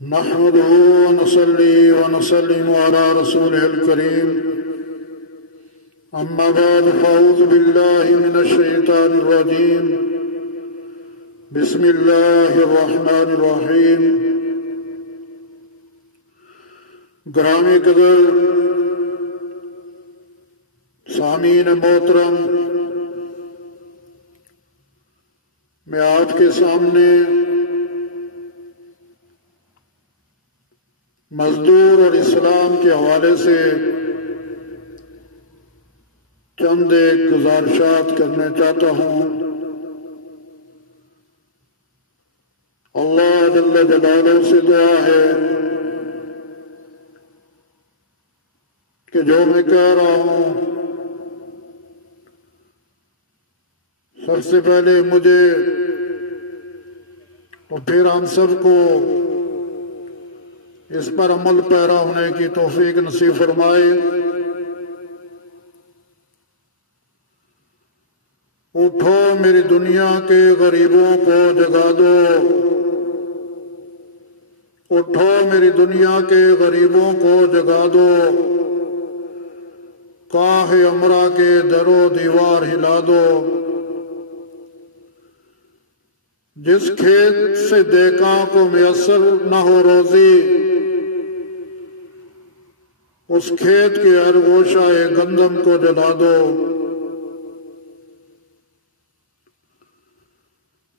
نحمده ونصلي ونسلم على رسوله الكريم أما بعد فأعوذ بالله من الشيطان الرجيم بسم الله الرحمن الرحيم گرامی قدر سامعین محترم، میں آپ کے سامنے مزدور اور اسلام کے حوالے سے چند ایک گزارشات کرنا چاہتا ہوں۔ اللہ جل جلالہ سے دعا ہے کہ جو میں کہہ رہا ہوں سب سے پہلے مجھے اور پھر ہم سب کو اس پر عمل پیرا ہونے کی توفیق نصیب فرمائے۔ اٹھو میری دنیا کے غریبوں کو جگا دو، اٹھو میری دنیا کے غریبوں کو جگا دو، کاہ امرا کے در و دیوار ہلا دو، جس کھیت سے دیکھاں کو میسر نہ ہو روزی، اس کھیت کے ہر گوشہ گندم کو جلا دو۔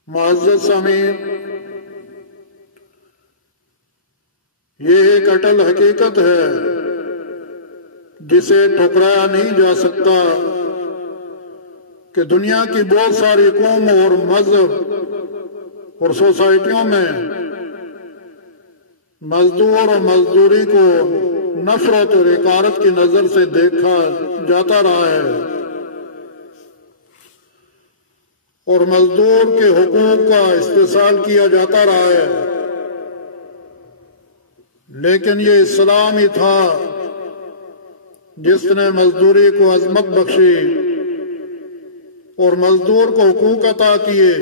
معزز سامعین، یہ ایک اٹل حقیقت ہے جسے ٹھکرایا نہیں جا سکتا کہ دنیا کی بہت ساری قوم اور مذہب اور سوسائٹیوں میں مزدور اور مزدوری کو نفرت اور حقارت کی نظر سے دیکھا جاتا رہا ہے، اور مزدور کے حقوق کا استحصال کیا جاتا رہا ہے، لیکن یہ اسلام ہی تھا جس نے مزدوری کو عظمت بخشی اور مزدور کو حقوق عطا کیے۔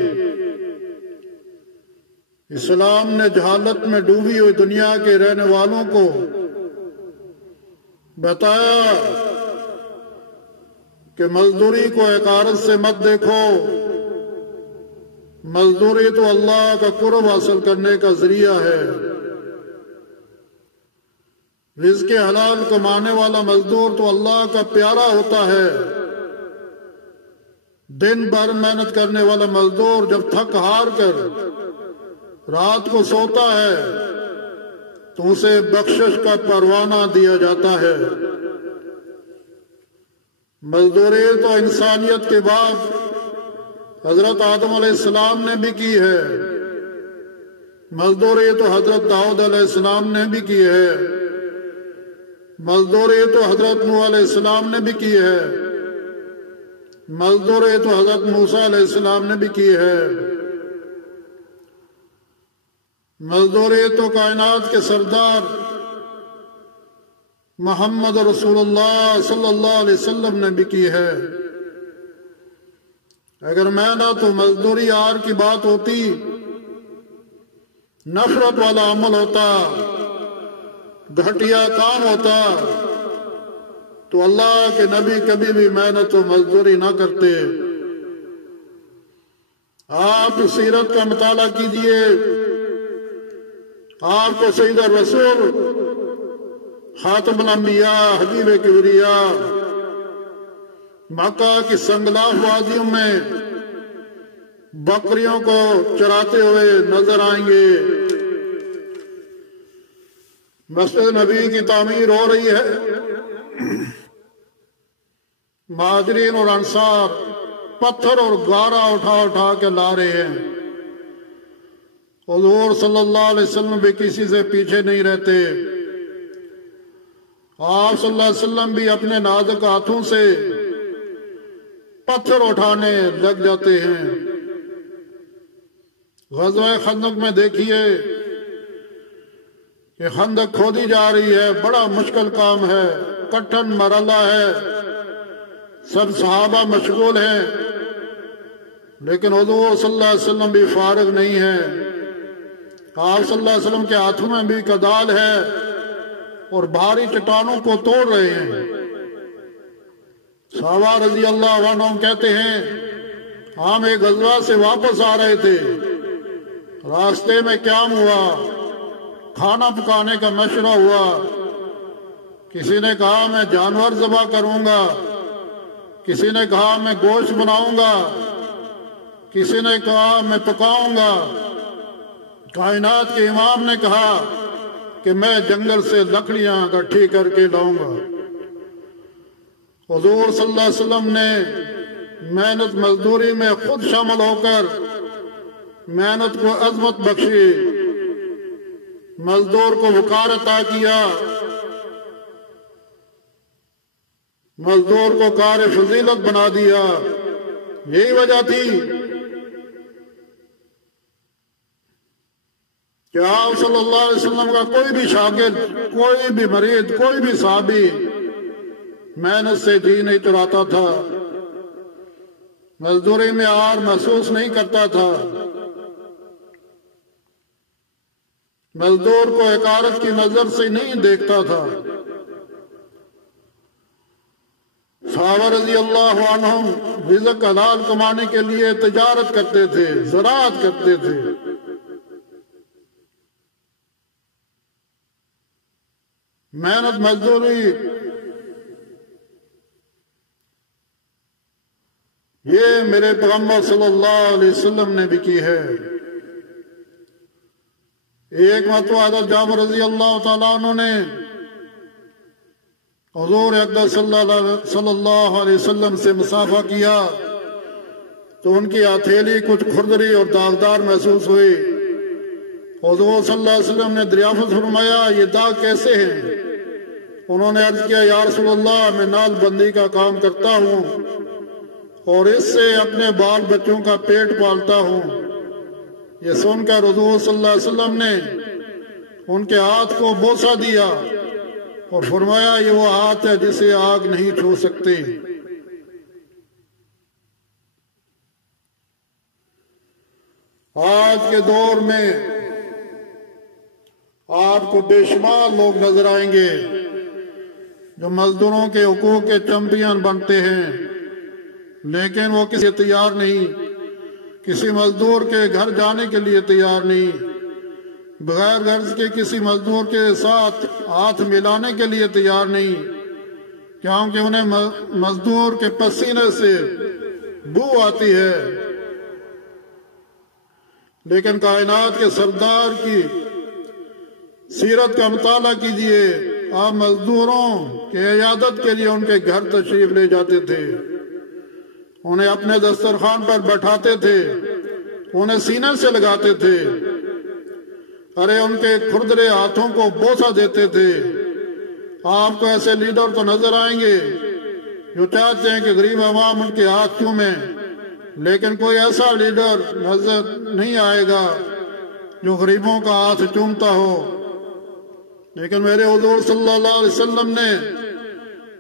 اسلام نے جہالت میں ڈوبی ہوئی دنیا کے رہنے والوں کو بتایا کہ مزدوری کو حقارت سے مت دیکھو، مزدوری تو اللہ کا قرب حاصل کرنے کا ذریعہ ہے۔ رزق حلال کمانے والا مزدور تو اللہ کا پیارا ہوتا ہے۔ دن بھر محنت کرنے والا مزدور جب تھک ہار کر رات کو سوتا ہے تو اسے بخشش کا پروانہ دیا جاتا ہے۔ مزدوری تو انسانیت کے بعد حضرت آدم علیہ السلام نے بھی کی ہے، مزدوری تو حضرت داؤد علیہ السلام نے بھی کی ہے، مزدوری تو حضرت نوح علیہ السلام نے بھی کی ہے، مزدوری تو حضرت موسیٰ علیہ السلام نے بھی کی ہے، مزدوری تو کائنات کے سردار محمد رسول اللہ صلی اللہ علیہ وسلم نے بھی کی ہے۔ اگر میں نہ تو مزدوری آر کی بات ہوتی، نفرت والا عمل ہوتا، گھٹیا کام ہوتا، تو اللہ کے نبی کبھی بھی محنت و مزدوری نہ کرتے۔ آپ سیرت کا مطالعہ کیجئے، آپ کو سید الرسول خاتم الانبیاء حبیب کبریاء مکہ کی سنگلاف وادیوں میں بکریوں کو چراتے ہوئے نظر آئیں گے۔ مسجد نبی کی تعمیر ہو رہی ہے، مہاجرین اور انصار پتھر اور گارا اٹھا اٹھا کے لا رہے ہیں۔ حضور صلی اللہ علیہ وسلم بھی کسی سے پیچھے نہیں رہتے۔ آپ صلی اللہ علیہ وسلم بھی اپنے نازک ہاتھوں سے پتھر اٹھانے لگ جاتے ہیں۔ غزوہ خندق میں دیکھیے کہ خندق کھودی جا رہی ہے، بڑا مشکل کام ہے، کٹھن مرحلہ ہے، سب صحابہ مشغول ہیں، لیکن حضور صلی اللہ علیہ وسلم بھی فارغ نہیں ہیں۔ آپ صلی اللہ علیہ وسلم کے ہاتھوں میں بھی کدال ہے اور بھاری چٹانوں کو توڑ رہے ہیں۔ صحابہ رضی اللہ عنہ کہتے ہیں ہم ایک غزوہ سے واپس آ رہے تھے، راستے میں قیام ہوا، کھانا پکانے کا مشورہ ہوا۔ کسی نے کہا میں جانور ذبح کروں گا، کسی نے کہا میں گوشت بناؤں گا، کسی نے کہا میں پکاؤں گا۔ کائنات کے امام نے کہا کہ میں جنگل سے لکڑیاں اکٹھی کر کے لاؤں گا۔ حضور صلی اللہ علیہ وسلم نے محنت مزدوری میں خود شامل ہو کر محنت کو عظمت بخشی، مزدور کو وقار عطا کیا، مزدور کو کار فضیلت بنا دیا۔ یہی وجہ تھی کہ آپ صلی اللہ علیہ وسلم کا کوئی بھی شاگرد، کوئی بھی مرید، کوئی بھی صحابی محنت سے جی نہیں چراتا تھا، مزدوری میں آر محسوس نہیں کرتا تھا، مزدور کو حقارت کی نظر سے نہیں دیکھتا تھا۔ صحابہ رضی اللہ عنہم رزق حلال کمانے کے لیے تجارت کرتے تھے، زراعت کرتے تھے۔ محنت مزدوری یہ میرے پیغمبر صلی اللہ علیہ وسلم نے بھی کی ہے۔ ایک مرتبہ حضرت جابر رضی اللہ تعالیٰ عنہ نے حضور اقدس صلی اللہ علیہ وسلم سے مصافحہ کیا تو ان کی ہتھیلی کچھ کھردری اور داغدار محسوس ہوئی۔ حضور صلی اللہ علیہ وسلم نے دریافت فرمایا یہ داغ کیسے ہیں؟ انہوں نے عرض کیا یا رسول اللہ میں نال بندی کا کام کرتا ہوں اور اس سے اپنے بال بچوں کا پیٹ پالتا ہوں۔ یہ سن کر حضور صلی اللہ علیہ وسلم نے ان کے ہاتھ کو بوسہ دیا اور فرمایا یہ وہ ہاتھ ہے جسے آگ نہیں چھو سکتی۔ آج کے دور میں آپ کو بے شمار لوگ نظر آئیں گے جو مزدوروں کے حقوق کے چیمپئن بنتے ہیں، لیکن وہ کسی تیار نہیں، کسی مزدور کے گھر جانے کے لیے تیار نہیں، بغیر غرض کے کسی مزدور کے ساتھ ہاتھ ملانے کے لیے تیار نہیں، کیونکہ انہیں مزدور کے پسینے سے بو آتی ہے۔ لیکن کائنات کے سردار کی سیرت کا مطالعہ کیجئے، آپ مزدوروں کی عیادت کے لیے ان کے گھر تشریف لے جاتے تھے، انہیں اپنے دسترخوان پر بٹھاتے تھے، انہیں سینے سے لگاتے تھے، ارے ان کے کھردرے ہاتھوں کو بوسہ دیتے تھے۔ آپ کو ایسے لیڈر تو نظر آئیں گے جو چاہتے ہیں کہ غریب عوام ان کے ہاتھ چومیں، لیکن کوئی ایسا لیڈر نظر نہیں آئے گا جو غریبوں کا ہاتھ چومتا ہو۔ لیکن میرے حضور صلی اللہ علیہ وسلم نے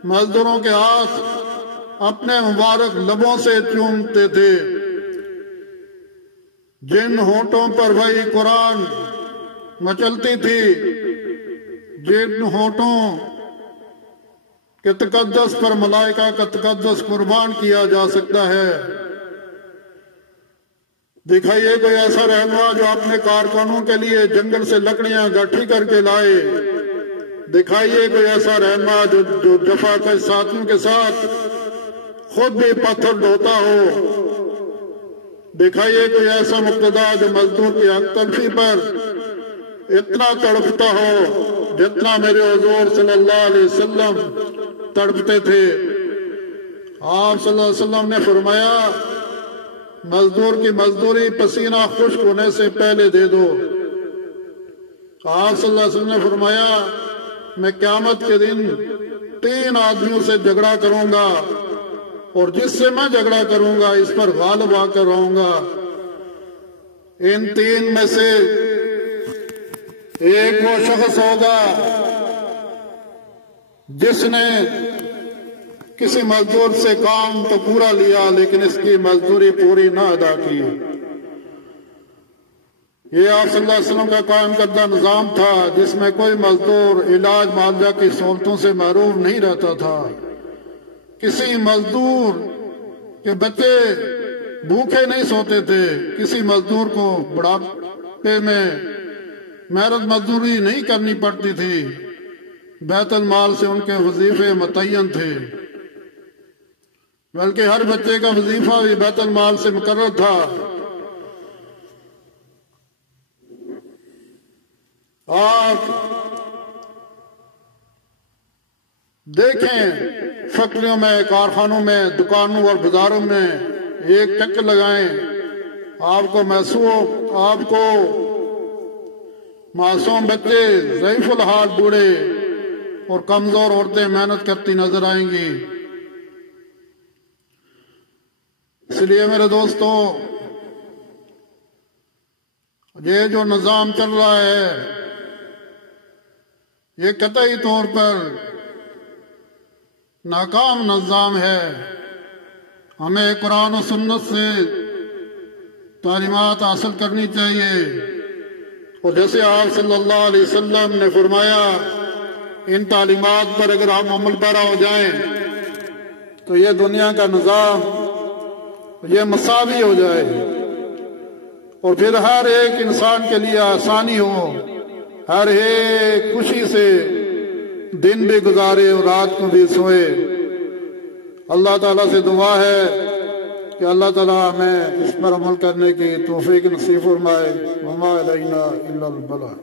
مزدوروں کے ہاتھ اپنے مبارک لبوں سے چومتے تھے۔ جن ہونٹوں پر وہی قرآن مچلتی تھی، جن ہونٹوں کے تقدس پر ملائکہ کا تقدس قربان کیا جا سکتا ہے، دکھائیے کوئی ایسا رہنما جو اپنے کارکنوں کے لیے جنگل سے لکڑیاں گٹھی کر کے لائے، دکھائیے کوئی ایسا رہنما جو جفا کے ساتھیوں کے ساتھ خود بھی پتھر ڈھوتا ہو، دکھائیے کوئی ایسا مقتدا جو مزدور کی حق تلفی پر اتنا تڑپتا ہو جتنا میرے حضور صلی اللہ علیہ وسلم تڑپتے تھے۔ آپ صلی اللہ علیہ وسلم نے فرمایا مزدور کی مزدوری پسینہ خشک ہونے سے پہلے دے دو۔ آپ صلی اللہ علیہ وسلم نے فرمایا میں قیامت کے دن 3 آدمیوں سے جھگڑا کروں گا اور جس سے میں جھگڑا کروں گا اس پر غالب آ کر رہوں گا۔ ان 3 میں سے ایک وہ شخص ہوگا جس نے کسی مزدور سے کام تو پورا لیا لیکن اس کی مزدوری پوری نہ ادا کی۔ یہ آپ صلی اللہ علیہ وسلم کا قائم کردہ نظام تھا جس میں کوئی مزدور علاج معالجہ کی سہولتوں سے محروم نہیں رہتا تھا۔ کسی مزدور کے بچے بھوکے نہیں سوتے تھے، کسی مزدور کو بڑھاپے میں محنت مزدوری نہیں کرنی پڑتی تھی، بیت المال سے ان کے وظیفے متعین تھے، بلکہ ہر بچے کا وظیفہ بھی بیت المال سے مقرر تھا۔ آپ دیکھیں فیکٹریوں میں، کارخانوں میں، دکانوں اور بازاروں میں ایک چکر لگائیں، آپ کو معصوم بچے، ضعیف الحال بوڑھے اور کمزور عورتیں محنت کرتی نظر آئیں گی۔ اس لیے میرے دوستو، یہ جو نظام چل رہا ہے یہ قطعی طور پر ناکام نظام ہے۔ ہمیں قرآن و سنت سے تعلیمات حاصل کرنی چاہیے، اور جیسے آپ صلی اللہ علیہ وسلم نے فرمایا، ان تعلیمات پر اگر ہم عمل پیرا ہو جائیں تو یہ دنیا کا نظام یہ مساوی ہو جائے، اور پھر ہر ایک انسان کے لیے آسانی ہو، ہر ایک خوشی سے دن بھی گزارے اور رات کو بھی سوئے۔ اللہ تعالیٰ سے دعا ہے کہ اللہ تعالیٰ ہمیں اس پر عمل کرنے کی توفیق نصیب فرمائے۔ وما علینا الا البلاغ۔